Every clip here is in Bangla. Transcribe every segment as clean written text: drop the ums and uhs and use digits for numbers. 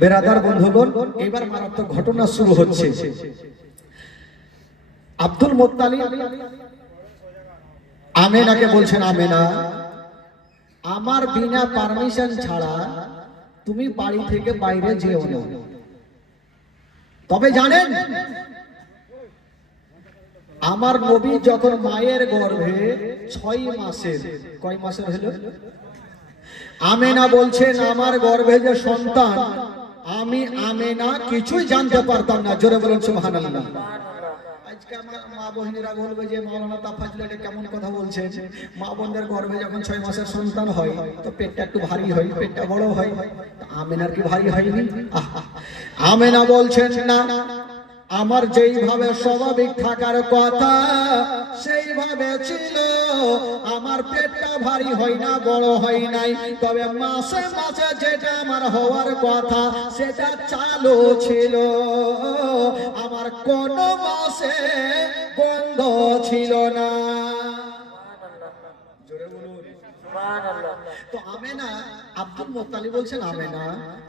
বেরাদার বন্ধুগণ, এবার মারাত্মক ঘটনা শুরু হচ্ছে। আব্দুল মুত্তালিব আমেনাকে বলছেন, আমেনা, আমার বিনা পারমিশন ছাড়া তুমি বাড়ি থেকে বাইরে যেও না। তবে জানেন, আমার নবী যখন মায়ের গর্ভে 6 মাসের, কয় মাসের হলো? আমেনা বলছেন, আমার গর্ভে যে সন্তান, আমি আমেনা কিছুই জানতে পারতাম না। জোরে বলুন সুবহানাল্লাহ। আজকে আমার মা বোনেরা বলবে যে মাওলানা তাফাজ্জল এটা কেমন কথা বলছে। মা বোনদের গর্ভে যখন 6 মাসের সন্তান হয় তো পেটটা একটু ভারী হয়, পেটটা বড় হয়। আমেনার কি ভারী হয়নি? আমেনা বলছেন, না, আমার যেইভাবে স্বাভাবিক থাকার কথা সেইভাবে ছিল। আমার পেটটা ভারী হয় না, বড় হয় নাই, তবে মাসে মাসে যেটা আমার হওয়ার কথা সেটা চালু ছিল। আমার কোন মাসে বন্ধ ছিল না। জোরে বলুন সুবহানাল্লাহ। তো আমেনা, আব্দুল মুত্তালিব বলছেন, আমেনা,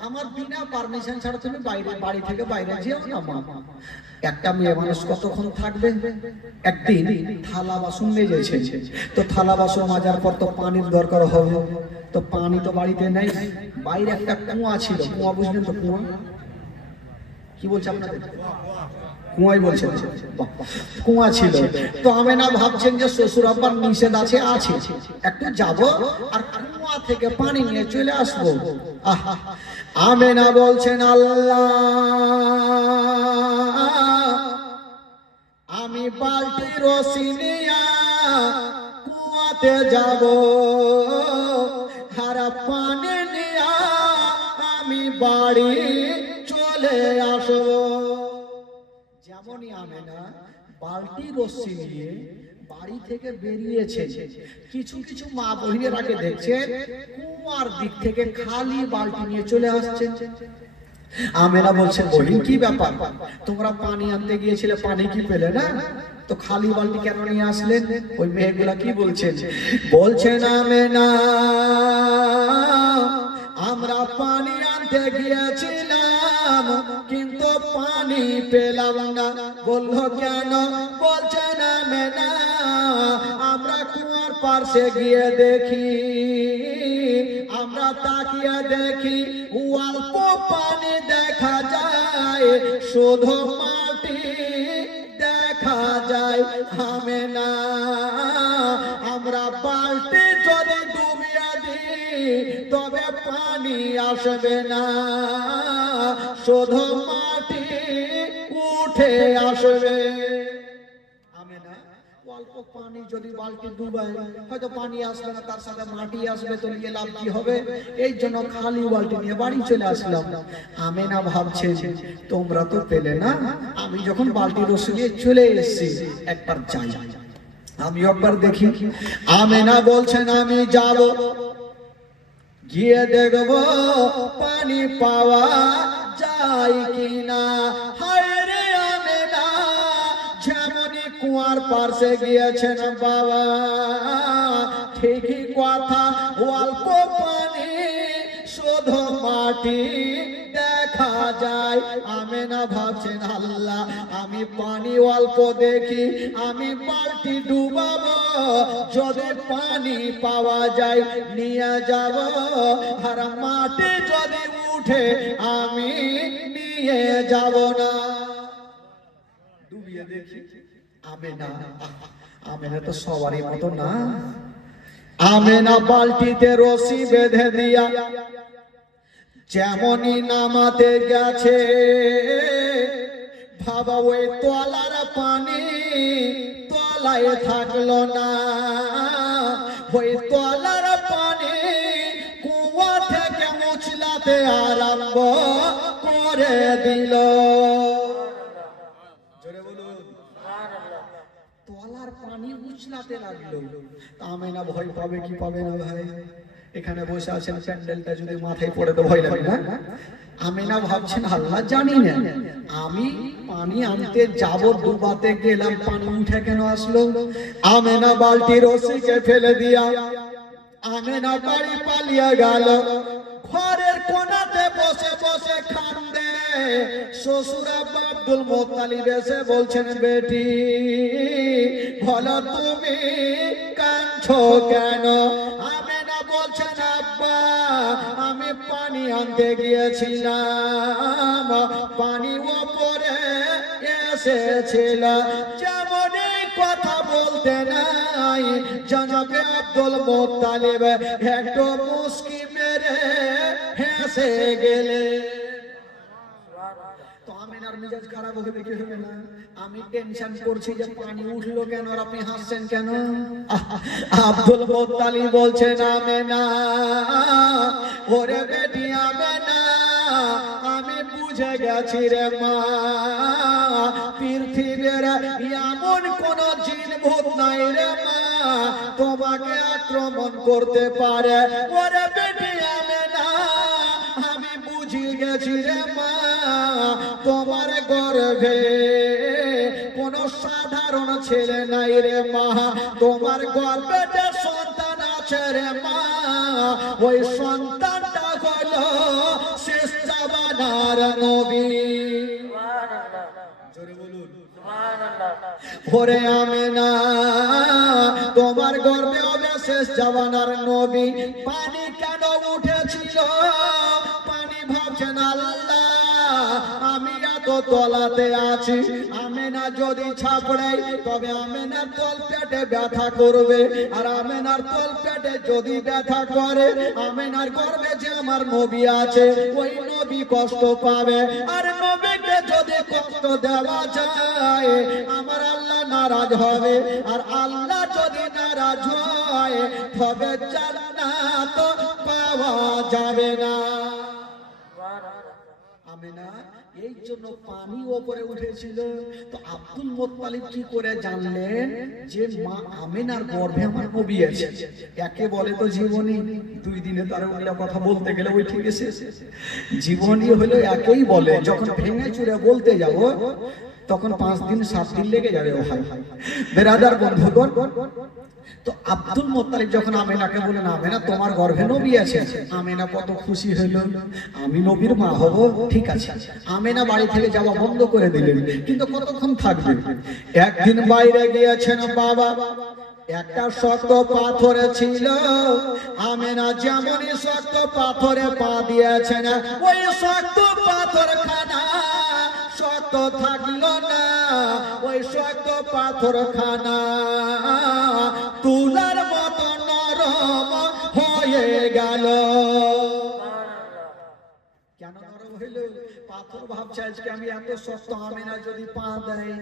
আমার বিনা পারমিশন ছাড়া তুমি বাড়ি থেকে বাইরে যেও না মা। একটা মেয়ে মানুষ কতক্ষণ থাকবে? একদিন থালা বাসন মেজেছে, তো থালা বাসন মাজার পর তো পানির দরকার হবে, তো পানি তো বাড়িতে নেই। বাইরে একটা কুয়া ছিল, কুয়া বুঝলেন তো? কুয়া কি বলছে আপনাদের? কুয়াই বলছে। কুয়া ছিল। তো আমেনা ভাবছেন যে শ্বশুর আব্বার নিষেধ আছে, একটু যাব আর কুয়া থেকে পানি নিয়ে চলে আসবো। আমেনা বলছেন, আল্লাহ, আমি বালতি রশি নিয়া কুয়াতে যাব, আর পানি নিয়া আমি বাড়ি চলে আসবো। যেমনই আমেনা বালতি রশ্মি নিয়ে বাড়ি থেকে বেরিয়েছে, কিছু কিছু মা বহিনের আগে দেখছে কুয়ার দিক থেকে খালি বালতি নিয়ে চলে আসছে। আমেনা বলছেন, বহিন কি ব্যাপার, তোমরা পানি আনতে গিয়েছিলে, পানি কি পেলে না, তো খালি বালতি কেন নিয়ে আসলেন? ওই মেয়েগুলা কি বলছেন? বলছেন, আমেনা, আমরা পানি আনতে গিয়েছিলাম কিন্তু পানি পেলাম না। বলল কেন? বলছেন, আমেনা, আমরা কুয়ার পাশে গিয়ে দেখি, আমরা তাকিয়ে দেখি অল্প পানি দেখা যায়, শুধু মাটি দেখা যায়। আমেনা, আমরা বালতি যদি ডুবিয়ে দিই তবে পানি আসবে না, শুধু মাটি উঠে আসবে। আমেনা, অল্প পানি যদি বালতি ডুবায় হয়তো পানি আসবে না, তার সাথে মাটি আসবে, তো নিয়ে লাভ কি হবে? এই জন্য খালি বালতি নিয়ে বাড়ি চলে আসলাম। আমেনা ভাবছে, তোমরা তো পেলে না, আমি যখন বালতি রশি নিয়ে চলে এসেছি, একবার যাই, আমি একবার দেখি। আমেনা বলছেন, আমি যাব, গিয়ে দেখবো পানি পাওয়া যায় কিনা। হায় রে আমেনা, যেমনই কুয়ার পাশে গিয়েছেন বাবা, ঠিকই কথা, অল্প পানি শুধু মাটি দেখা যায়। আমেনা ভাবছেন, আল্লাহ, আমি পানি অল্প দেখি, আমি বালতি ডুবাবো, যদি পানি পাওয়া যায় নিয়ে যাব, আর মাটি যদি উঠে আমি নিয়ে যাব না। ডুবিয়ে দেখি। আমেনা, আমেনা তো সবারই মতো না। আমেনা বালতিতে রশি বেঁধে দিয়া যেমনই নামাতে গেছে, ভাবা ওই তলার পানি তলায় থাকলো না, ওই তলার পানি কুয়া থেকে মুছলাতে আরম্ভ করে দিল। জোরে বলুন সুবহানাল্লাহ। তলার পানি উছলাতে লাগলো। আমেনা ভয় পাবে কি পাবে না ভাই? এখানে বসে আছেন, প্যান্ডেলটা যদি মাথায় পড়ে তো ভয় লাগে না? আমেনা ভাবছেন, আল্লাহ, জানি না আমি পানি আনতে যাব, ডুবাতে গেলাম, পানি উঠে কেন আসলো? আমেনা বালতি রশিকে ফেলে দিয়া আমেনা বাড়ি পালিয়ে গেল। ঘরের কোণাতে বসে বসে শ্বশুর আব্বা আব্দুল মুত্তালিব এসে বলছেন, বেটি বলো তুমি কাঁদছো কেন? আমেনা বলছেন, আব্বা আমি পানি আনতে গিয়েছিলাম, পানি ওপরে এসেছিল। যেমন এই কথা বলতে নাই জনাবে আব্দুল মুত্তালিব একটু মুস্কি মেরে হেসে গেলে। তো আমিনার মেজাজ খারাপ হবে কি হবে না? আমি টেনশন করছি যে পানি উঠলো কেন আর আপনি হাসছেন কেন? আব্দুল মুত্তালিব বলছেন, আমেনা ওরে বেটি আমেনা আমি বুঝে গেছি রে মা, পৃথিবীর এমন কোন জিন ভূত নাই রে মা তোমাকে আক্রমণ করতে পারে। ওরে বেটি আমেনা আমি বুঝে গেছি রে মা, তোমার গর্ভে কোন সাধারণ ছেলে নাই রে মা, তোমার গর্ভে যে সন্তান আছে রে মা ওই সন্তানটা হলো শেষ জামানার নবী। জোরে বলুন সুবহানাল্লাহ। ওরে আমেনা তোমার গর্ভে হবে শেষ জামানার নবী। পানি কেন উঠেছিল? পানি ভাবছেন আল্লাহ আমি এত তলাতে আছি, আমেনা যদি ছাপড়াই তবে আমেনার তল পেটে ব্যথা করবে, আর আমেনার তল পেটে যদি ব্যথা করে আমেনার গর্ভে যে আমার নবী আছে ওই নবী কষ্ট পাবে, আর নবীকে যদি কষ্ট দেওয়া যায় আমার আল্লাহ নারাজ হবে, আর আল্লাহ যদি নারাজ হয় তবে জান্নাত পাওয়া যাবে না। আমেনা এই জন্য পানি উপরে উঠেছিল। তো আব্দুল মুত্তালিব কি করে জানলেন যে মা আমেনার গর্ভে আমার নবী আছে? একে বলে তো জীবনী, দুই দিনে তার ওইটা কথা বলতে গেলে ওই ঠিক আছে। জীবনী হলো একেই বলে, যখন ভেঙে চুরে বলতে যাব তখন 5 দিন 7 দিন লেগে যাবে। ও ভাই বেরাদার বন্ধুগণ, তো আব্দুল মুত্তালিব যখন আমেনাকে বলেন, আমেনা তোমার গর্ভে নবী আছে, আমেনা কত খুশি হইল, আমি নবীর মা হব। ঠিক আছে, আমেনা বাড়ি থেকে যাওয়া বন্ধ করে দিলেন। কিন্তু কতক্ষণ থাকবেন? একদিন বাইরে গিয়েছেন বাবা, একটা শক্ত পাথরে ছিল, আমেনা যেমনই শক্ত পাথরে পা দিয়েছেন ওই শক্ত পাথর খানা শক্ত থাকলো না, ওই শক্ত পাথর খানা তুলার মতো নরম হয়ে গেল। কেন নরম হইল? পাথর ভাবছে আজকে আমি এত শক্ত, আমেনা যদি পা দেয়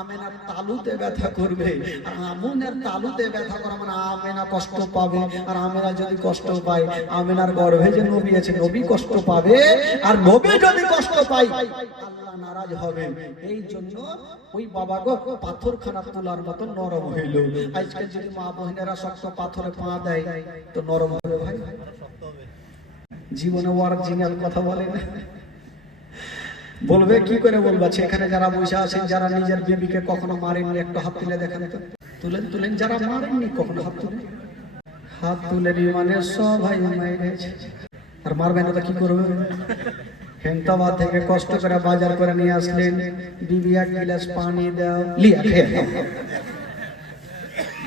আমেনার তালুতে ব্যথা করবে, আর আমেনার তালুতে ব্যথা করা মানে আমেনা কষ্ট পাবে, আর আমেনা যদি কষ্ট পায় আমেনার গর্ভে যে নবী আছে নবী কষ্ট পাবে, আর নবী যদি কষ্ট পায় আল্লাহ নারাজ হবে। এই জন্য ওই বাবা গো পাথরখানা তোলার মতো নরম হইল। আজকে যদি মা বোনেরা শক্ত পাথরে পা দেয় তো নরম হবে ভাই? জীবনে অরিজিনাল কথা বলে না, বলবে কি করে বলবা? সেখানে যারা বসে আছেন যারা নিজের বিবিকে কখনো মারেননি একটু হাত তুলে দেখেন তো, তুলেন তুলেন, যারা মারেননি কখনো হাত তুলে, হাত তুলে মানে সব ভাই মাইরেছে। আর মারবে না তো কি করবে? হেমতাবাদ থেকে কষ্ট করে বাজার করে নিয়ে আসলেন, বিবি 1 গ্লাস পানি দাও, লিয়া খেয়ে দাও।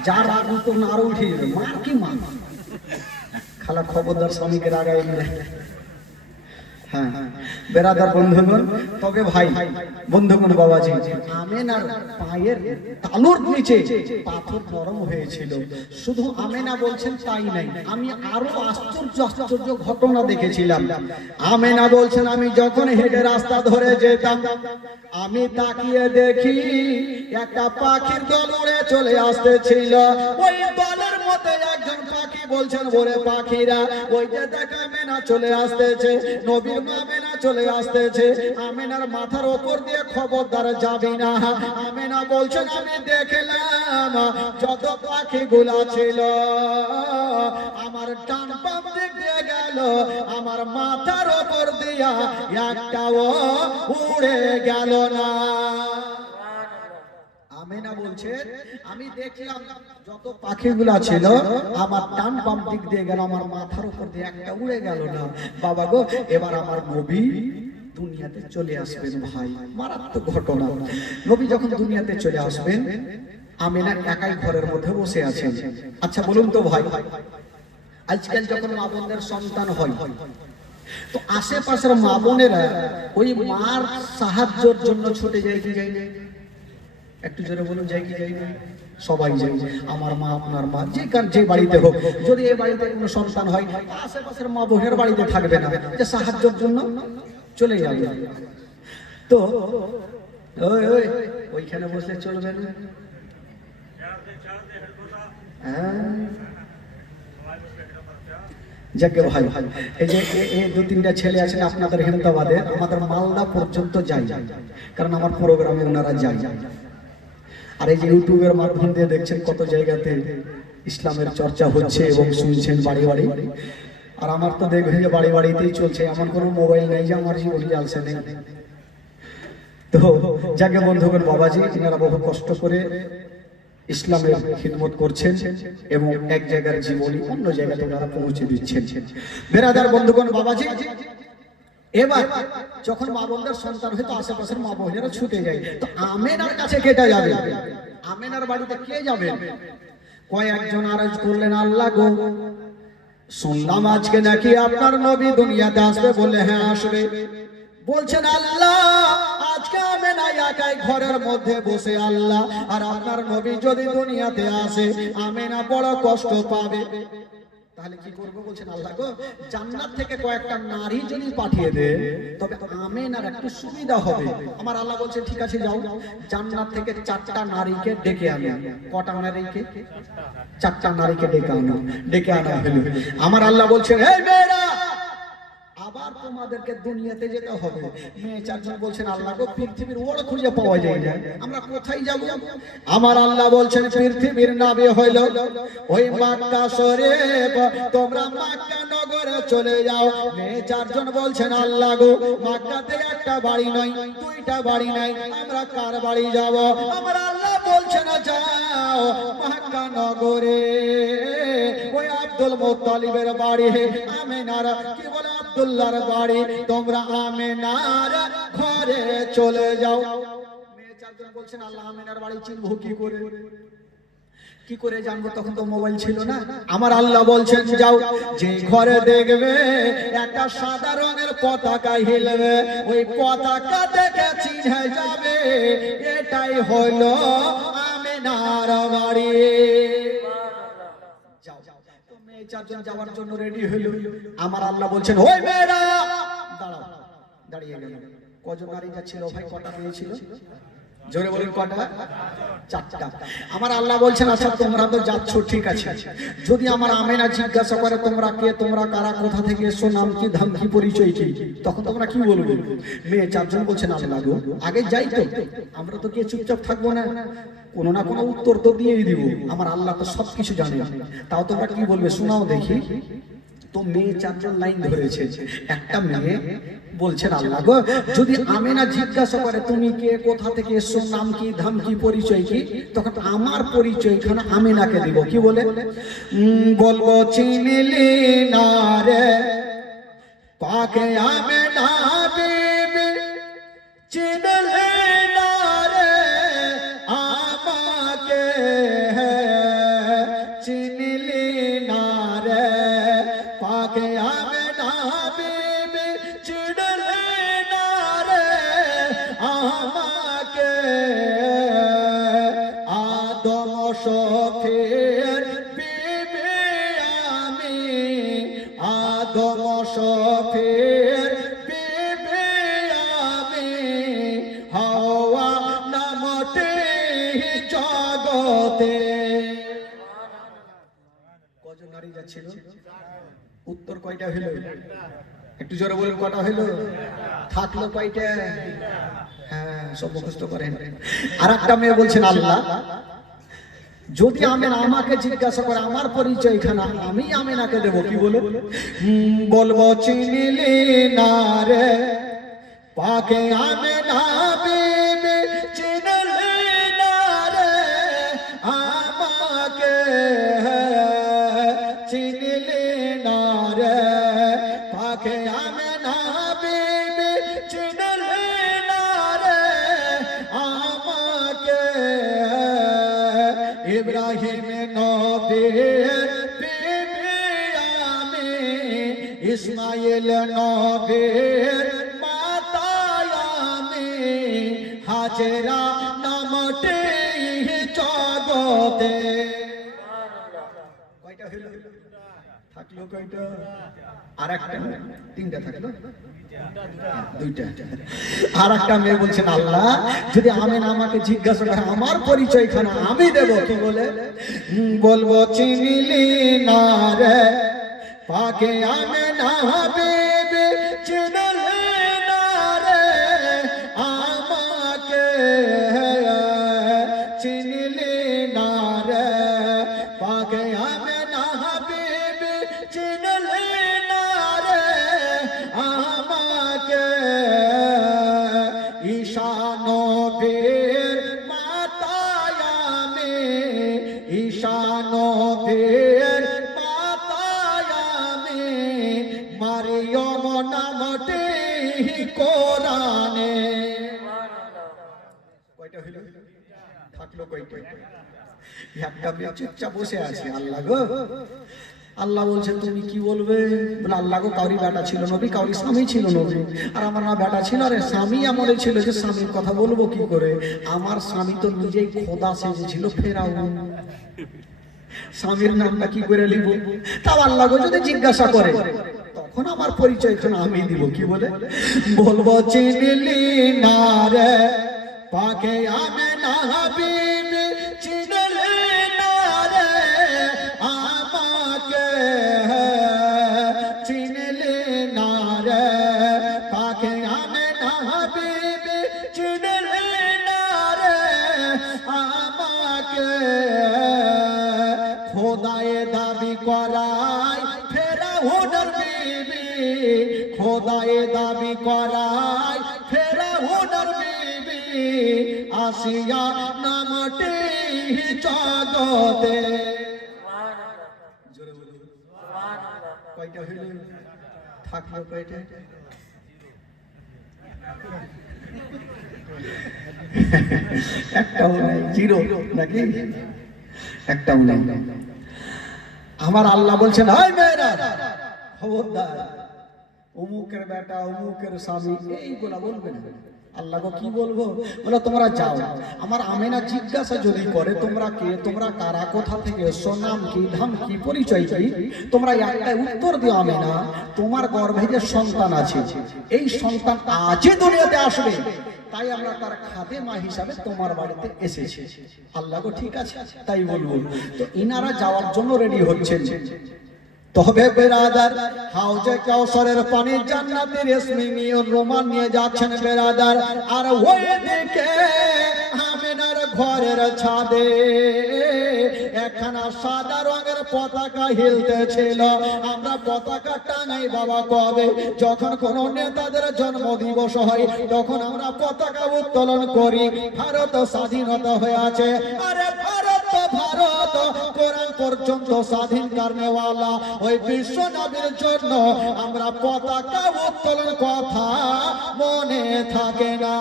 যার রাগ তো আরো উঠে যাবে, মার কি মা, খালা খবরদার স্বামীকে রাগাই না। হ্যাঁ বেরাদার বন্ধুগণ, তবে ভাই বন্ধুগণ বাবাজি, আমেনার পায়ের তালুর নিচে পাথর নরম হয়েছিল। শুধু আমেনা বলছেন তাই নাই, আমি আরো আশ্চর্য আশ্চর্য ঘটনা দেখেছিলাম। আমেনা বলছেন আমি যখন হেঁটে রাস্তা ধরে যেতাম আমি তাকিয়ে দেখি একটা পাখির দল উড়ে চলে আসতেছিল। ওই দলের মধ্যে একজন পাখি বলছেন, ওরে পাখিরা ওই যে দেখ আমেনা চলে আসতেছে, নবীর মা আমেনা চলে আসতেছে, আমেনার মাথার ওপর দিয়ে খবরদার যাবি না। আমেনা বলছেন আমি দেখলাম যত পাখিগুলা ছিল আমার ডান বাম দিক দিয়ে গেল, আমার মাথার ওপর দিয়া একটাও উড়ে গেল না। আমেনা বলছে আমি দেখলাম যত পাখিগুলা ছিল আমার ডান বাম দিক দিয়ে গেল, আমার মাথার উপর দিয়ে একটা উড়ে গেল না। বাবা গো এবার আমার নবী দুনিয়াতে চলে আসবেন ভাই, মারাত্মক ঘটনা। নবী যখন দুনিয়াতে চলে আসবেন, আমিনা একাই ঘরের মধ্যে বসে আছেন। আচ্ছা বলুন তো ভাই, আজকাল যখন মা বোনদের সন্তান হয়, তো আশেপাশের মা বোনেরা ওই মার সাহায্যের জন্য ছুটে যায় কি যায় না? একটু জোরে বলুন, যায় কি যায় না? সবাই যায়। আমার মা, আপনার মা, যে বাড়িতে হোক, যদি এই বাড়িতে কোনো সন্তান হয়, আশেপাশের মা বোনের বাড়িতে থাকবে না, যে সাহায্যের জন্য চলে যাবে। তো ওইখানে বসলে চলবে না। যাকে ভাই, এই যে এই দু তিনটা ছেলে আছেন আপনাদের হেমদাবাদে, আমাদের মালদা পর্যন্ত যাই, কারণ আমার প্রোগ্রামে ওনারা যায়। আর এই যে ইউটিউবের মাধ্যম দিয়ে দেখছেন কত জায়গাতে ইসলামের চর্চা হচ্ছে এবং শুনছেন বাড়ি বাড়ি। আর আমার তো দেখবেন যে বাড়ি বাড়িতেই চলছে, এমন কোনো মোবাইল নেই যে আমার জীবনে জ্বালছে নেই। তো যাকে বন্ধুগণ, বাবাজি এনারা বহু কষ্ট করে ইসলামের খিদমত করছেন এবং এক জায়গার জীবনী অন্য জায়গাতে ওনারা পৌঁছে দিচ্ছেন। বেরাদার বন্ধুগণ, বাবাজি এবার যখন মা বোনদের সন্তান হয়তো আশেপাশের মা বোনেরা ছুটে যায়, তো আমেনার কাছে কেটে যাবে, আমেনার বাড়িতে কে যাবে? কয়েকজন আরজ করলেন, আল্লাহ গো, শুনলাম আজকে নাকি আপনার নবী দুনিয়াতে আসবে। বলে হ্যাঁ আসবে। বলছেন আল্লাহ, আজকে আমেনা একাই ঘরের মধ্যে বসে, আল্লাহ, আর আপনার নবী যদি দুনিয়াতে আসে, আমেনা বড় কষ্ট পাবে। তাহলে কি করবো? বলছেন আল্লাহ গো, জান্নাত থেকে কয়েকটা নারী যদি পাঠিয়ে দে, তবে আমেনার একটু সুবিধা হবে। আমার আল্লাহ বলছেন ঠিক আছে, যাও, জান্নাত থেকে 4টা নারীকে ডেকে আনো। কটা নারীকে? 4টা নারীকে ডেকে আনা হলো। আমার আল্লাহ বলছেন, এই মেয়েরা, আবার তোমাদেরকে দুনিয়াতে যেতে হবে। মেয়ে 4জন বলছেন, আল্লাহ গো, পৃথিবীর ওড় খুঁজে পাওয়া যায় না, আমরা কোথায় যাব? আমার আল্লাহ বলছেন, পৃথিবীর নাবি হইল ওই মক্কা শরীফ, তোমরা মক্কা নগরে চলে যাও। মেয়ে 4জন বলছেন, আল্লাহ গো, মক্কাতে একটা বাড়ি নয়, 2টা বাড়ি নাই, আমরা কার বাড়ি যাব? আমার আল্লাহ বলছেন, যাও মক্কা নগরে ওই আব্দুল মুত্তালিবের বাড়ি, আমেনার কি বলে আব্দুল্লাহর বাড়ি, তোমরা আমেনার ঘরে চলে যাও। মেয়ে 4জন বলছেন, আল্লাহ, আমেনার বাড়ি চিনবো কি করে জানবো? তখন তো মোবাইল ছিল না। আমার আল্লাহ বলছেন, যাও, যে ঘরে দেখবে একটা সাদা রঙের পতাকা হিলবে, ওই পতাকা দেখে চিনে যাবে এটাই হলো আমেনার বাড়ি। মেয়ে 4জন যাওয়ার জন্য রেডি হইল। আমার আল্লাহ বলছেন, ওই মেয়েরা দাঁড়াও। দাঁড়িয়ে গেল। কজন নারী যাচ্ছিল ভাই? কটা পেয়েছিল? জোরে বলুন, কটা? 4টা। আমার আল্লাহ বলছেন, আচ্ছা তোমরা তো যাচ্ছ, ঠিক আছে, যদি আমার আমেনা জিজ্ঞাসা করে তোমরা কে, তোমরা কারা, কোথা থেকে এসো, নাম কি, ধাম কি, পরিচয় কি, তখন তোমরা কি বলবে? মেয়ে 4জন বলছেন, আল্লাহ গো, আগে যাই তো, আমরা তো কে চুপচাপ থাকবো না, কোনো না কোনো উত্তর তো দিয়েই দিব। আমার আল্লাহ তো সবকিছু জানে, তাও তোমরা কি বলবে শোনাও দেখি। তো মেয়ে 4জন লাইন ধরেছে। একটা মেয়ে বলছেন, আল্লাহ গো, যদি আমেনা জিজ্ঞাসা করে তুমি কে, কোথা থেকে এসছো, নাম কি, ধাম কি, পরিচয় কি, তখন আমার পরিচয়খানা আমেনাকে দিব। কি বলে বলবো? চিনলি না রে পাকে আমেনা বিবি, চিনলি না রে আমাকে, চিনলি না রে পাকে আমেনা বিবি, চিনলি না রে আমাকে, আদম শফির বিবি আমি, আদম শফির বিবি আমি, হাওয়া নামটি জগতে। কজন নারী যাচ্ছিল? উত্তর কয়টা হইল? একটু জোরে বলুন, কটা হইল? থাকলো কয়টা? হ্যাঁ, সব মুখস্থ করেন। আর একটা মেয়ে বলছেন, আল্লাহ, যদি আমেনা আমাকে জিজ্ঞাসা করে আমার পরিচয়খানা আমি আমেনাকে দেব। কি বলে বলবো? চিনলি না রে পাকে আমেনা বিবি, চিনলি না রে আমাকে, চিনলি না রে পাকে আমেনা বিবি, ইব্রাহিম নবীর বিবি আমি, ইসমাইল নবীর মাতা আমি, হাজেরা নামটি জগতে। কয়টা হইল? থাকলো কয়টা? আর একটা, তিনটা থাকলো, দুইটা। আর একটা মেয়ে বলছেন, আল্লাহ যদি আমেনা আমাকে জিজ্ঞাসা করে আমার পরিচয় খানা আমি দেব, কি বলে? বলবো চিনিলি না রে পাকে আমেনা বিবি, চিনিলি না রে আমাকে, চিনিলি না রে পাকে আমেনা বিবি, চিনিলি না রে আমাকে। ঈশা নবীর মাতা আমি, ঈশা নবীর মাতা আমি, মারিয়ম নামটি কোরআনে। কয়টা হইল? থাকলো কয়টা? একটা মেয়ে চুপচাপ বসে আছে। আল্লাহ গো, আল্লাহ বলছে তুমি কি বলবে? বলে আল্লাহ গো, কাউরি বেটা ছিল নবী, কাউরি স্বামী ছিল নবী, আর আমার না বেটা ছিল, আরে স্বামী আমাদের ছিল, যে স্বামীর কথা বলবো কি করে? আমার স্বামী তো নিজেই খোদা সেজেছিল ফেরাউন, স্বামীর নামটা কি করে লিব? তাও আল্লাহ গো যদি জিজ্ঞাসা করে তখন আমার পরিচয় এখানে আমি দিব, কি বলে? বলবো চিনিলি না রে পাকে আমেনা বিবি, চিনিলি না রে আমাকে, চিনিলি না রে পাকে আমেনা বিবি, চিনিলি না রে আমাকে। খোদায়ে দাবি করাই ফেরাউনের বিবি, খোদায়ে দাবি করাই ফেরাউনের বিবি, আসিয়া নামটি জগতে। কয়টা হইল? থাকলো কয়টা? একটাও নাই, জিরো নাকি? একটাও নাই। আমার আল্লাহ বলছেন, হাই মেয়েরা খবরদার, অমুকের বেটা, অমুকের স্বামী, এইগুলা বলবে না। আল্লাহ কি বলবো? বলে তোমরা যাও, আমার আমেনা জিজ্ঞাসা যদি করে তোমরা কে, তোমরা কারা, কোথা থেকে এসো, নাম কি, ধাম কি, পরিচয় কি, তোমরা একটাই উত্তর দিও, আমেনা তোমার গর্ভে যে সন্তান আছে, এই সন্তান আজই দুনিয়াতে আসবে, তাই আমরা তার খাদেমা হিসাবে তোমার বাড়িতে এসেছি। আল্লাহ গো ঠিক আছে, তাই বলবো। তো ইনারা যাওয়ার জন্য রেডি হচ্ছেন। তবে বেরাদার হাউজে কাউসারের পানি জান্নাতের ইয়াসমিনীয় রোমান নিয়ে যাচ্ছেন বেরাদার। আর ওই দিকে আমেনার ঘরের ছাদে একখানা সাদা রঙের পতাকা হিলতেছিল। আমরা পতাকা টাঙাই বাবা কবে? যখন কোন নেতাদের জন্ম দিবস হয় তখন আমরা পতাকা উত্তোলন করি। ভারত স্বাধীনতা হয়ে আছে, আরে ভারত ভারত কোরআন পর্যন্ত স্বাধীন করনেওয়ালা ওই বিশ্ব নবীর জন্য আমরা পতাকা উত্তোলন কথা মনে থাকে না।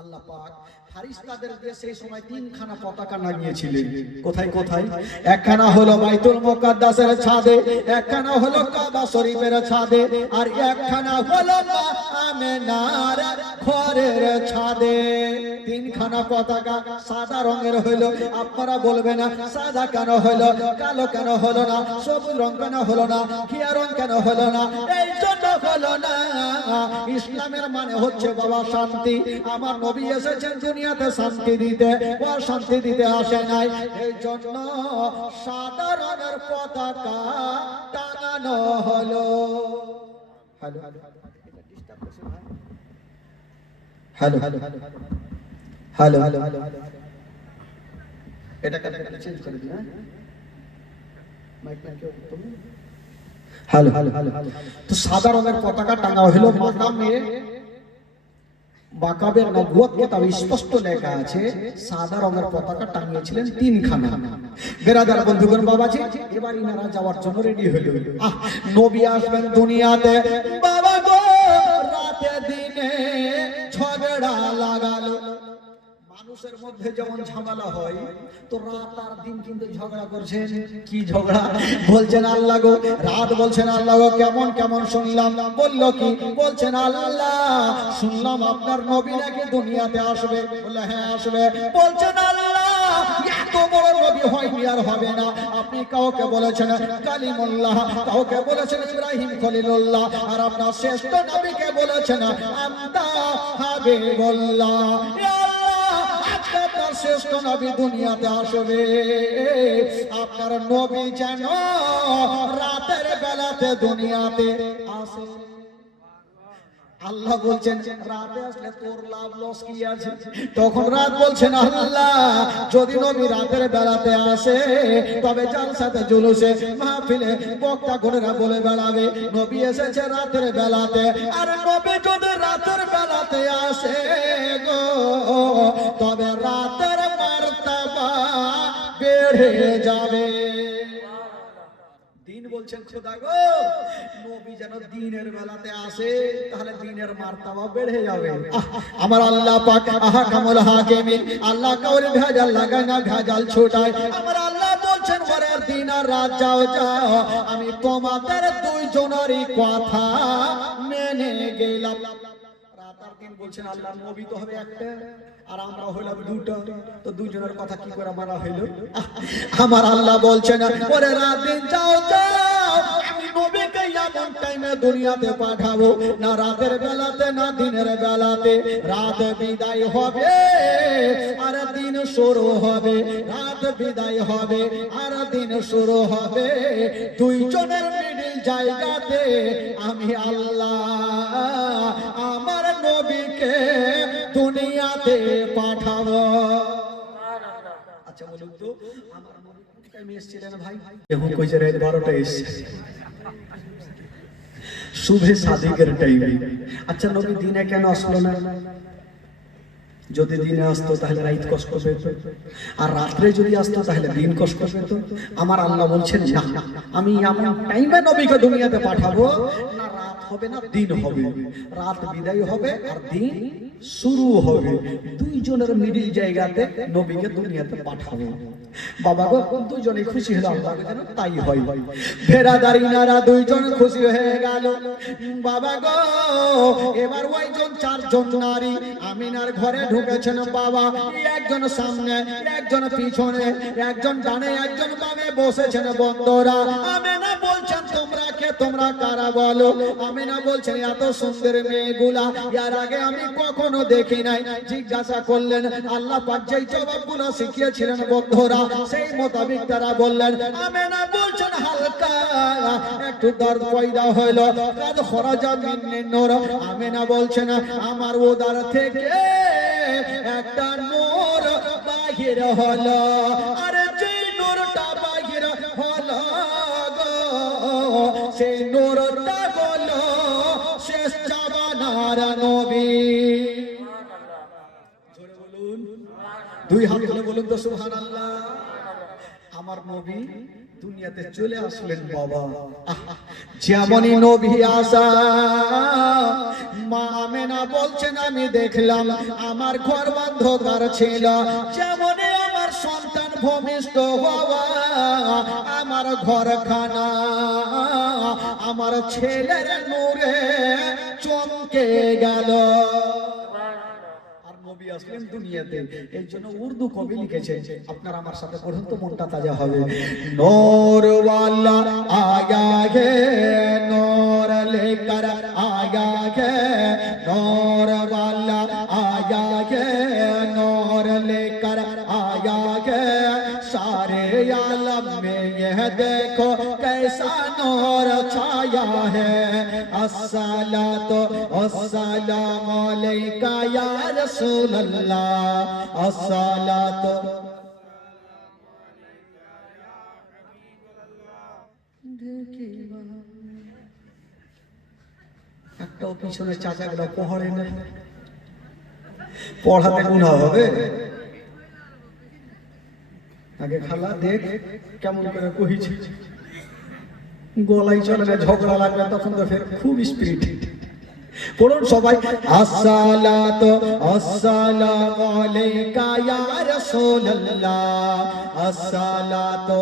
আল্লাহ পাক ফারিস্তাদের দিয়ে সেই সময় তিনখানা পতাকা লাগিয়েছিলেন। কোথায় কোথায়? একখানা হলো বাইতুল মুকাদ্দাসের ছাদে, একখানা হলো কাবা শরীফের ছাদে, আর একখানা হলো মা আমেনার ঘরের ছাদে। তিনখানা পতাকা সাদা রঙের হলো। আপনারা বলবেন না সাদা কেন হলো, কালো কেন হলো না, সবুজ রং কেন হলো না, ঘিয়া রং কেন হলো না? এই জন্য হলো না, ইসলামের মানে হচ্ছে বাবা শান্তি। আমার নবী এসেছেন দুনিয়াতে শান্তি দিতে, ও শান্তি দিতে আসে নাই। এই জন্য সাদা রঙের পতাকা টাঙানো হলো। Hello hello hello hello hello hello, এটা চেঞ্জ করে দিন। Hello hello hello. তো সাদা রঙের পতাকা টাঙা হলো মাকামে বাকাবের নবুয়ত কিতাবে স্পষ্ট লেখা আছে সাদা রঙের পতাকা টাঙিয়েছিলেন তিনখানা। বেরাদার বন্ধুগণ বাবাজি, এবার ইনারা যাওয়ার জন্য রেডি হলো। নবী আসবেন দুনিয়াতে, বাবা গো রাতে দিনে ঝগড়া লাগালো। মানুষ মানুষের মধ্যে যেমন ঝামেলা হয়, তো রাত আর দিন কিন্তু ঝগড়া করছেন। কি ঝগড়া? বলছেন আল্লাহ গো, রাত বলছেন আল্লাহ গো কেমন কেমন শুনলাম। বললো কি? বলছেন আল্লাহ শুনলাম আপনার নবী নাকি দুনিয়াতে আসবে। বললে হ্যাঁ আসবে। বলছেন আল্লাহ এত বড় নবী হয়নি আর হবে না। আপনি কাউকে বলেছেন কালিমুল্লাহ, কাউকে বলেছেন ইব্রাহিম খলিলুল্লাহ, আর আপনার শ্রেষ্ঠ নবীকে বলেছেন আনতা হাবিবুল্লাহ। আপনার শ্রেষ্ঠ নবী দুনিয়াতে আসবে, আপনার নবী যেন রাতের বেলাতে দুনিয়াতে আসে। আল্লাহ বলছেন রাতে আসলে তোর লাভ লস কি আছে? তখন রাত বলছেন আল্লাহ যদি নবী রাতের বেলাতে আসে তবে জালসাতে জুলুসে মাহফিলে বক্তা গণেরা বলে বেড়াবে নবী এসেছে রাতের বেলাতে। আর নবী যদি রাতের বেলাতে আসে গো তবে রাতের মার্তাবা বেড়ে যাবে। দিন বলছেন খোদা গো নবী যেন দিনের বেলাতে আসে, তাহলে দিনের মার্তাবা বেড়ে যাবে। আমার আল্লাহ পাক আহকামুল হাকিমিন, আল্লাহ কাউরে ভেজাল লাগায় না, ভেজাল ছোটায়। আমার আল্লাহ বলছেন পরের দিন আর রাত যাও যাও, আমি তোমাদের দুইজনেরই কথা মেনে গেলাম। রাত আর দিন বলছেন আল্লাহর নবী তো হবে একটা আর আমরা হইলাম দুটো, তো দুজনের কথা কি করে মারা হইল? আমার আল্লাহ বলছেন ওরে রাত দিন যাও যাও, আমি নবীকে এমন টাইমে দুনিয়াতে পাঠাবো না রাতের বেলাতে না দিনের বেলাতে। রাত বিদায় হবে আর দিন শুরু হবে, রাত বিদায় হবে আর দিন শুরু হবে। দুইজনের মিডিল জায়গাতে আমি আল্লাহ আমার নবীকে দুনিয়াতে পাঠাবো। আচ্ছা বলুন তো আমার নবী কোন টাইমে এসেছিলেন ভাই? এখন কইছে রাত 12টায় এসেছে, শুভে সাদিকের টাইমে। আচ্ছা নবী দিনে কেন আসলো না? যদি দিনে আসতো তাহলে রাত কষ্ট পেত, আর রাত্রে যদি আসতো তাহলে দিন কষ্ট পেত। আমার আল্লাহ বলছেন না, আমি এমন টাইমে নবীকে দুনিয়াতে পাঠাবো না রাত হবে না দিন হবে, রাত বিদায় হবে আর দিন শুরু হবে। দুইজনের মিডিল জায়গাতে নবীকে দুনিয়াতে পাঠাবো। বাবা গো দুইজনে খুশি হলো, আল্লাহ যেন তাই হয়। ভেড়াদারিনারা দুইজন খুশি হয়ে গেল। বাবা গো এবার ওইজন চারজন নারী আমিনার ঘরে ঢুকেছেন। বাবা একজন সামনে একজন পিছনে, একজন ডানে একজন বামে বসেছেন। বন্ধুরা আমিনা বলছেন তোমরা কে, তোমরা কারা বলো? আমিনা বলছেন এত সুন্দর মেয়েগুলা এর আগে আমি কখনো দেখি নাই। জিজ্ঞাসা করলেন, আল্লাহ পাক যেই জবাবগুলো শিখিয়েছিলেন বন্ধুরা সেই মোতাবেক তারা বললেন। আমিনা বলছেন হালকা একটু দর্দ পয়দা হইলো, কাদ খরাজা মিন নূর। আমিনা বলছেন আমার ওদার থেকে একটা নূর বাহির হলো, আর যে নূরটা বাহির হলো গো সেই নূরটা হলো শেষ জামানার নবী। জোরে বলুন, দুই হাত তুলে বলুন তো সুবহানাল্লাহ। আমার নবী দুনিয়াতে চলে আসলেন বাবা। যেমনই নবী আসা মা আমেনা বলছেন আমি দেখলাম আমার ঘর অন্ধকার ছিল, যেমনই আমার সন্তান ভূমিষ্ঠ হওয়া আমার ঘরখানা আমার ছেলের নূরে চমকে গেল। নবী আসলেন দুনিয়াতে, এই জন্য উর্দু কবি লিখেছেন, আপনারা আমার সাথে পড়ুন তো মনটা তাজা হবে। নূর ওয়ালা আয়া হে নূর লেকর আয়া হে, নূর ওয়ালা আয়া হে নূর লেকর आया है सारे आलम में यह देखो कैसा नूर छाया है। अस्सलातु वस्सलामु अलैका या रसूल अल्लाह, अस्सलातु একটা পিছনে চাচাগুলো পড়ে না, পড়াতে গুনাহ হবে। আগে খালা দেখ কেমন করে কহিছে, গলায় চলে না ঝগড়া লাগবে তখন তো ফের খুব স্পিরিট। পড়ুন সবাই। আসসালাতু আসসালামু আলাইকা ইয়া রাসূলুল্লাহ, আসসালাতু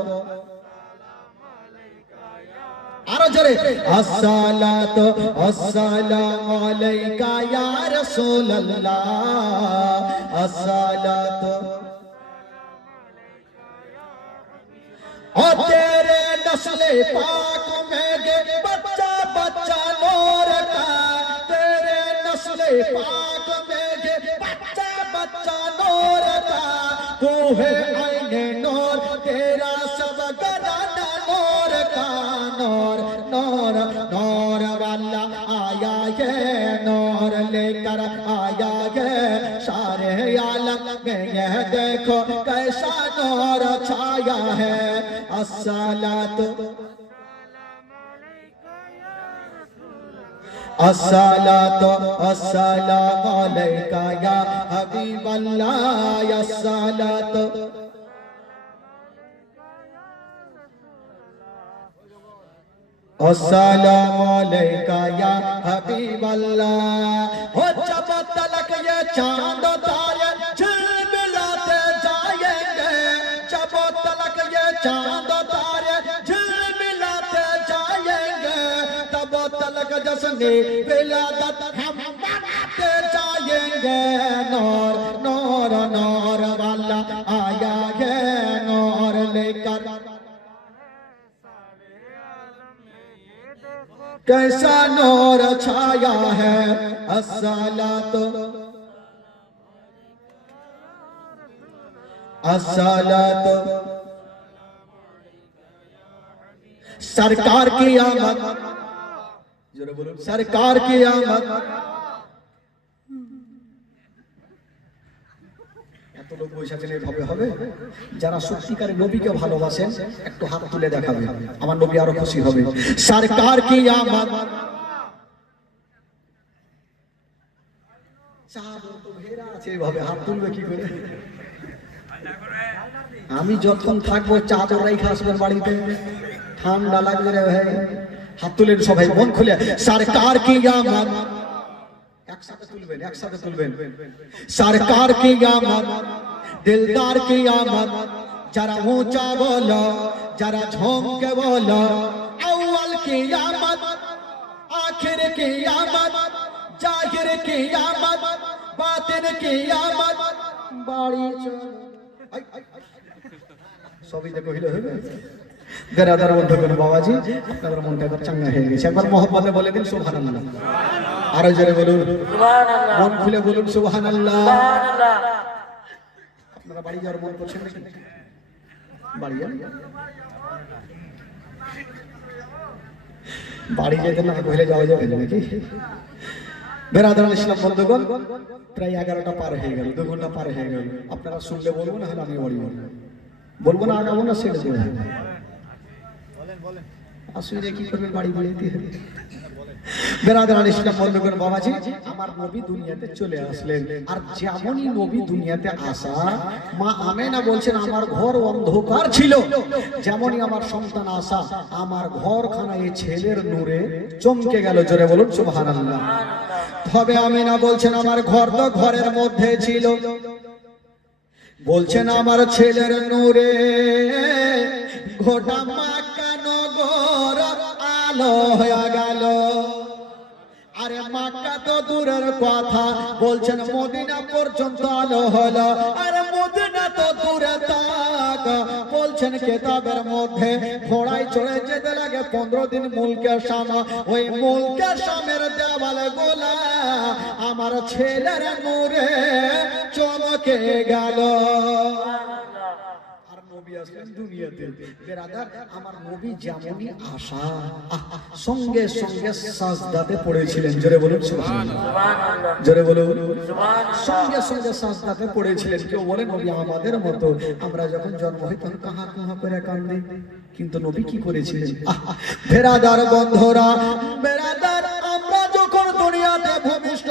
আরো জোরে, আসসালাতু আসসালামু আলাইকা ইয়া রাসূলুল্লাহ, আসসালাতু ও তেরে নসলে পাক में गे बच्चा बच्चा नूर का, तेरे नस्ले पाक में गे बच्चा बच्चा नूर का, तू है आईने नूर तेरा सब घराना नूर का, नूर नूर नूर वाला आया है, नूर लेकर आया है सारे आलम में, यह देखो कैसा नूर छाया है। अस्सलातु अस्सलातु अस्सलामु अलैका या हबीबल्लाह, अस्सलातु अस्सलामु अलैका या हबीबल्लाह। हो जब तलक ये चांद तारे झिलमिलाते जाएंगे, जब तलक ये चांद तारे झिलमिलाते जाएंगे, तब तलक जश्न विलादत हम मनाते जाएंगे। नूर नूर नूर वाला आया है, नूर लेकर कैसा नूर छाया है। अस्सलातु अस्सलातु सरकार की आमद, जरा बोलो सरकार की आमद। এত লোক বসে আছেন, এইভাবে হবে? যারা সত্যিকারে নবীকে ভালোবাসেন একটু হাত তুলে দেখাবে, আমার নবী আরো খুশি হবে। সরকার কি আমদ, চাদর তো ঘেরা আছে, এইভাবে হাত তুলবে কি করে? আমি যখন থাকবো চাদর রেখে আসবেন বাড়িতে, ঠান্ডা লাগবে রে ভাই। হাত তুলেন সবাই মন খুলে। সরকার কি আমদ, একসাথে তুলবেন, একসাথে তুলবেন। সরকার কি আমদ, দিলদার কি আমদ, যারা ऊंचा बोलो, যারা ঝমকে बोलो। अव्वल की आमद, आखिर की आमद, जाहिर की आमद, बातिन की आमद, बाड़ी चलो। সবই দেখো হিলো হবে। বেরাদার বন্ধুগণ, বাবাজি আপনাদের মনটা একবার চাঙ্গা হয়ে গেছে, একবার মোহাম্মদে বলে দিন সুবহানাল্লাহ। আরো জোরে বলুন সুবহানাল্লাহ, মন খুলে বলুন সুবহানাল্লাহ। আপনারা বাড়ি যাওয়ার মন করছেন নাকি? বাড়ি যান, বাড়ি যেতে না ঘুরে যাওয়া যাবে নাকি? বেরাদার ইসলাম বন্ধুগণ, প্রায় 11টা পার হয়ে গেল, 2 ঘন্টা পার হয়ে গেল। আপনারা শুনলে বলবো না, হলে আমি বাড়ি বলবো না, আগাবো না, ছেড়ে দেবো। আসলে কি করবেন, বাড়ি বাড়িতে বেরাদার ইসলাম বন্ধুগণ, বাবাজি আমার নবী দুনিয়াতে চলে আসলেন। আর যেমনই নবী দুনিয়াতে আসা, মা আমেনা বলছেন আমার ঘর অন্ধকার ছিল, যেমনই আমার সন্তান আসা, আমার ঘরখানা এই ছেলের নূরে চমকে গেল। জোরে বলুন সুবহানাল্লাহ। তবে আমেনা বলছেন আমার ঘর তো ঘরের মধ্যে ছিল, বলছেন আমার ছেলের নূরে গোটা মক্কা নগর আলো হয়ে গেল। আরে মক্কা তো দূরের কথা, বলছেন মদিনা পর্যন্ত আলো হলো। আরে মদিনা তো দূরে থাক, বলছেন কেতাবের মধ্যে ঘোড়ায় চড়ে যেতে লাগে 15 দিন মুলকের শামা, ওই মুলকের শামের দেওয়ালে গোলা আমার ছেলের নূরে চমকে গেল। নবী আসলেন দুনিয়াতে। বেরাদার আমার নবী যেমনই আসা, সঙ্গে সঙ্গে সাজদাতে পড়েছিলেন। জোরে বলুন সুবহানাল্লাহ, জোরে বলুন সুবহানাল্লাহ। সঙ্গে সঙ্গে সাজদাতে পড়েছিলেন। কেউ বলে নবী আমাদের মতো, আমরা যখন জন্ম হই তখন কাহা কাহা করে কান্দি, কিন্তু নবী কি করেছিলেন? বেরাদার বন্ধুরা, বেরাদার আমরা যখন দুনিয়াতে ভূমিষ্ঠ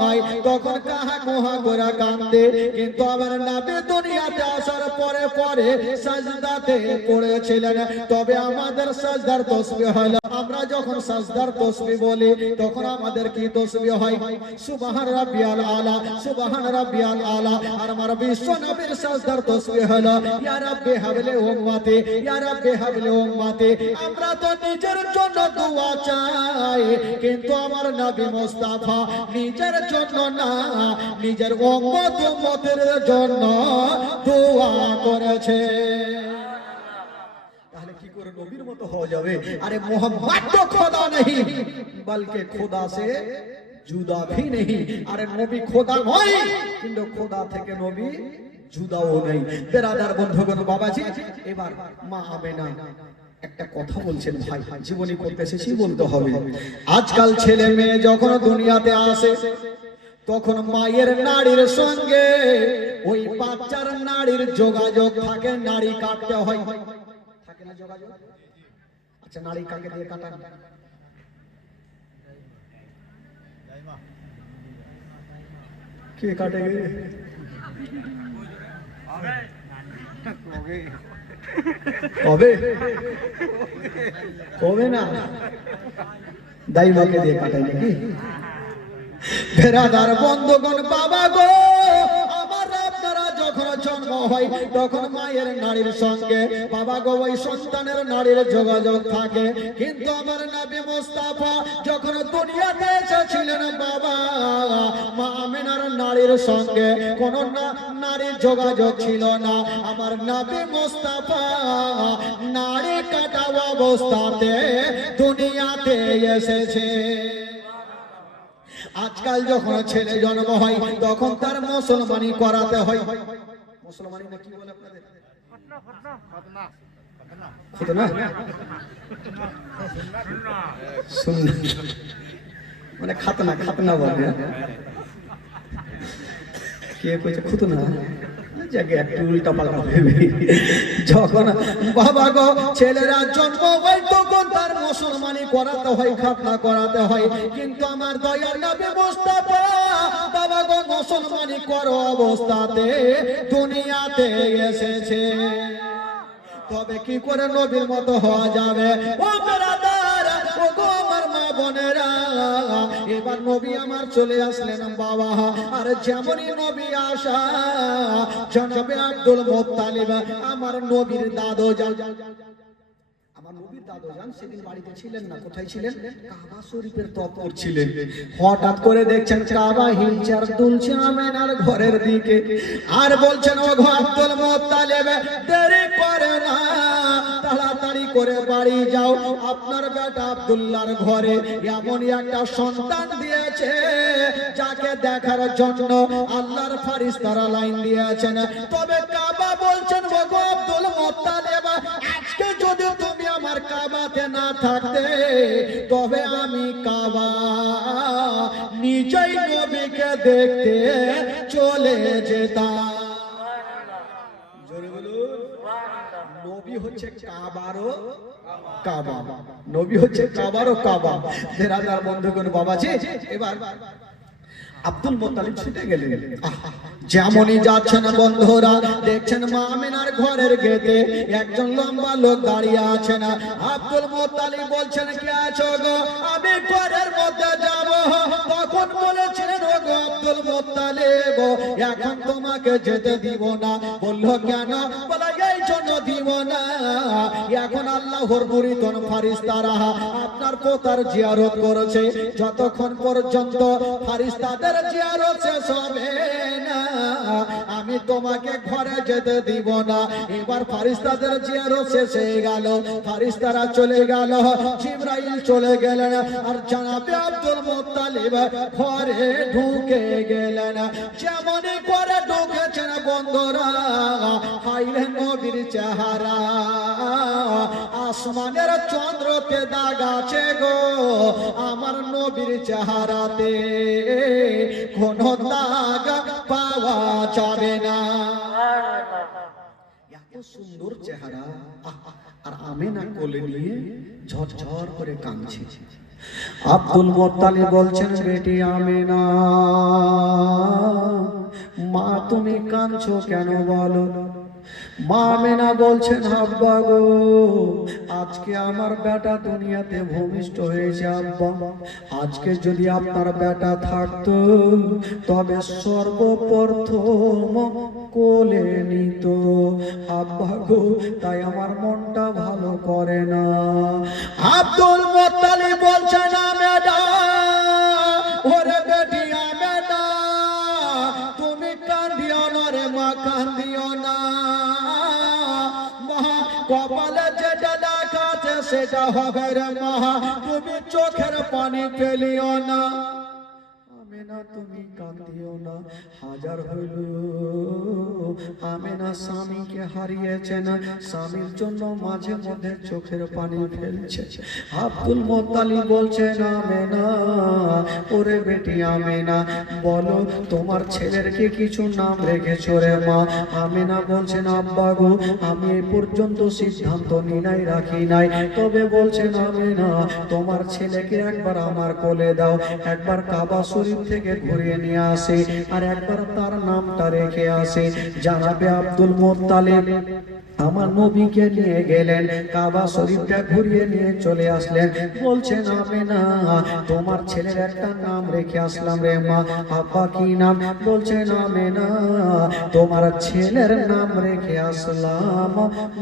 হই তখন কাহা কাহা করে কান্দে, কিন্তু আমার নবী দুনিয়াতে আসার পর পরে পরে সাজদাতে পড়েছিলেন। তবে আমাদের সাজদার তাসবিহ হলো, আমরা যখন সাজদার তাসবিহ বলি তখন আমাদের কি তাসবিহ হয়? সুবহান রাব্বিয়াল আলা, সুবহান রাব্বিয়াল আলা। আর আমার বিশ্ব নবীর সাজদার তাসবিহ হলো ইয়া রাব্বি হাবলি উম্মতি, ইয়া রাব্বি হাবলি উম্মতি। আমরা তো নিজের জন্য দোয়া চাই, কিন্তু আমার নবী মুস্তাফা নিজের জন্য না, নিজের উম্মতের জন্য দোয়া করেছে। তাহলে কি করে নবীর মতো হওয়া যাবে? আরে মোহাম্মদ তো খোদা नहीं, बल्कि खुदा से जुदा भी नहीं। আরে নবী খোদা নয়, কিন্তু খোদা থেকে নবী জুদাও নেই। বেরাদার বন্ধুগণ, বাবাজি, এবার মা আমেনা একটা কথা বলছেন, ভাই জীবনী করতে এসেছি বলতে হবে। আজকাল ছেলে মেয়ে যখন দুনিয়াতে আসে তখন মায়ের নাড়ির সঙ্গে ওই বাচ্চার নাড়ির যোগাযোগ থাকে, নাড়ি কাটতে হয়, থাকে না যোগাযোগ? আচ্ছা, নাড়ি কাকে দিয়ে কাটান? কে কাটে? কবে কবে না, দাইমাকে দিয়ে কাটাই নাকি? বেরাদার বন্ধুগণ, বাবা গো, আমার আপনারা যখন জন্ম হয় তখন মায়ের নাড়ির সঙ্গে বাবা গো ওই সন্তানের নাড়ির যোগাযোগ থাকে। কিন্তু আমার নবী মুস্তাফা যখন দুনিয়াতে এসেছিলেন বাবা, মা আমিনার নাড়ির সঙ্গে কোন নারীর যোগাযোগ ছিল না। আমার নবী মুস্তাফা নাড়ি কাটা অবস্থাতে দুনিয়াতে এসেছে। আজকাল যখন ছেলে জন্ম হয় তখন তার মুসলমানি করাতে হয়। মুসলমানি না কি বলে আপনাদের? খুতনা, মানে খাতনা, খাতনা বলে। কে কইছে খুতনা? একটু উল্টা পাল্টা ভেবে যখন বাবা গো ছেলেরা জন্ম হয় তখন তার মুসলমানি করাতে হয়, খাতনা করাতে হয়। কিন্তু আমার দয়ার নবী মুস্তাফা বাবা গো মুসলমানি করো অবস্থাতে দুনিয়াতে এসেছে। তবে কি করে নবীর মতো হওয়া যাবে? ও ব্রাদার, ও গো আমার মা বোনেরা, এবার নবী আমার চলে আসলেন বাবা। আর যেমনই নবী আসা, জনাবে আব্দুল মুত্তালিব আমার নবীর দাদু যান, আমার নবীর দাদু যান সেদিন বাড়িতে ছিলেন না। কোথায় ছিলেন? কাবা শরীফের তপ করছিলেন। হঠাৎ করে দেখছেন কাবা হিলচার দুলছে আমেনার ঘরের দিকে, আর বলছেন ও গো আব্দুল মুত্তালিব, দেরি করে না, তাড়াতাড়ি করে বাড়ি যাও, আপনার বেটা আব্দুল্লাহর ঘরে এমন একটা সন্তান দিয়েছে যাকে দেখার জন্য আল্লাহর ফেরেশতারা লাইন দিয়েছেন। তবে কাবা বলছেন ও গো আব্দুল মুত্তালিব, আজকে যদি তুমি আমার কাবাতে না থাকতে তবে আমি কাবা নিজেই নবীকে দেখতে চলে যেতাম। জোরে বলুন, নবী হচ্ছে কাবারও কাবা, নবী হচ্ছে কাবারও কাবা। বেরাদার বন্ধুগণ, বাবাজি, এবার আব্দুল মুত্তালিব ছুটে গেলেন। যেমনই যাচ্ছেন বন্ধুরা দেখছেন মা আমিনার ঘরের গেটে একজন লম্বা লোক দাঁড়িয়ে আছেন। আব্দুল মুত্তালিব বলছেন, কে আছো গো? আমি ঘরের মধ্যে যাব। তখন বলেছিলেন, ও গো আব্দুল মুত্তালিব, এখন তোমাকে যেতে দিব না। বললো কেন? বলে এই জন্য দিব না, এখন আল্লাহর মুরিদন ফেরেশতারা আপনার পোতার জিয়ারত করেছে, যতক্ষণ পর্যন্ত ফেরেশতাদের জিয়ারত শেষ হবে না আমি তোমাকে ঘরে যেতে দিব না। এবার ফেরেশতাদের জিয়ারত শেষ হয়ে গেল, ফেরেশতারা চলে গেল, জিবরাইল চলে গেলেন, আর জনাবে আব্দুল মুত্তালিব ঘরে ঢুকে গেলেন। যেমনই করে ঢুকেছেন বন্ধুরা, পাইলেন নবীর চেহারা, আসমানের চন্দ্রকে দাগ আছে গো আমার নবীর চেহারাতে, কোন দাগ পাওয়া যাবে না। এত সুন্দর চেহারা, আর আমেনা কোলে নিয়ে ঝরঝর করে কাঁদছে। আব্দুল মুত্তালিব বলছেন, বেটি আমেনা, মা তুমি কাঁদছো কেন বলো? মা আমেনা বলছেন আব্বা গো, আজকে আমার বেটা দুনিয়াতে ভূমিষ্ঠ হয়েছে আব্বা। আজকে যদি আপনার বেটা থাকতো তবে সর্বপ্রথম কোলে নিত আব্বা গো, তাই আমার মনটা ভালো করে না। আব্দুল মুত্তালিব বলছেন আমেনা, ওরে বেটি আমেনা, তুমি কাঁদিও না রে মা, কাঁদিও না। কপালে যেটা লেখা আছে সেটা হবে রে মা, তুমি চোখের পানি ফেলিও না। আমেনা তুমি কাঁদিও না। হাজার হইল আমেনা স্বামীকে হারিয়েছেন, স্বামীর জন্য মাঝে মধ্যে চোখের পানি ফেলছে। আব্দুল মুত্তালিব বলছেন আমেনা, ওরে বেটি আমেনা, বলো তোমার ছেলের কি কিছু নাম রেখেছো রে মা? আমেনা বলছেন আব্বা গো, আমি এই পর্যন্ত সিদ্ধান্ত নিনাই, রাখি নাই, তবে বলছেন আমেনা তোমার ছেলেকে একবার আমার কোলে দাও, একবার কাবা শরীফ থেকে ঘুরিয়ে নিয়ে আসে, আর একবার তার নামটা রেখে আসে। জানাবে আব্দুল মুত্তালিব আমার নবীকে নিয়ে গেলেন, কাবা শরীফটা ঘুরিয়ে নিয়ে চলে আসলেন। বলছেন আমেনা তোমার ছেলের একটা নাম রেখে আসলাম রে মা। আব্বা কি নাম? বলছেন আমেনা তোমার ছেলের নাম রেখে আসলাম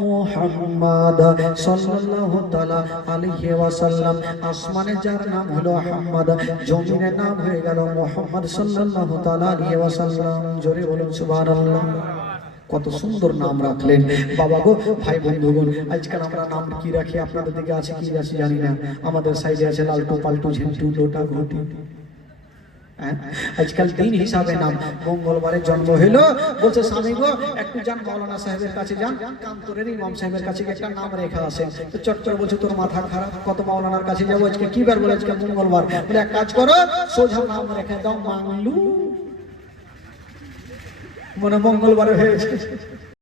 মুহাম্মদ সাল্লাল্লাহু তাআলা আলাইহি ওয়াসাল্লাম। আসমানে যার নাম হলো আহমদ, জমিনের নাম হয়ে গেল মুহাম্মদ সাল্লাল্লাহু তাআলা আলাইহি ওয়াসাল্লাম। জোরে বলুন সুবহানাল্লাহ। কত সুন্দর নাম রাখলেন বাবা গো। ভাই বন্ধুগণ, আজকাল আমরা নাম কি রাখি, আপনাদের দিকে আছে কি আছে জানি না, আমাদের সাইডে আছে লালটু পাল্টু ঝিন্টু লোটা ঘটি। আজকাল দিন হিসাবে নাম। মঙ্গলবারে জন্ম হলো, বলছে স্বামী গো একটু যান মাওলানা সাহেবের কাছে যান, কান্তরের ইমাম সাহেবের কাছে একটা নাম রেখা আছে। তো চট্টর বলছে তোর মাথা খারাপ, কত মাওলানার কাছে যাবো, আজকে কি বার বলে, আজকে মঙ্গলবার। বলে এক কাজ করো, সোজা নাম রেখে দাও মাংলু, মনে মঙ্গলবার হয়েছে।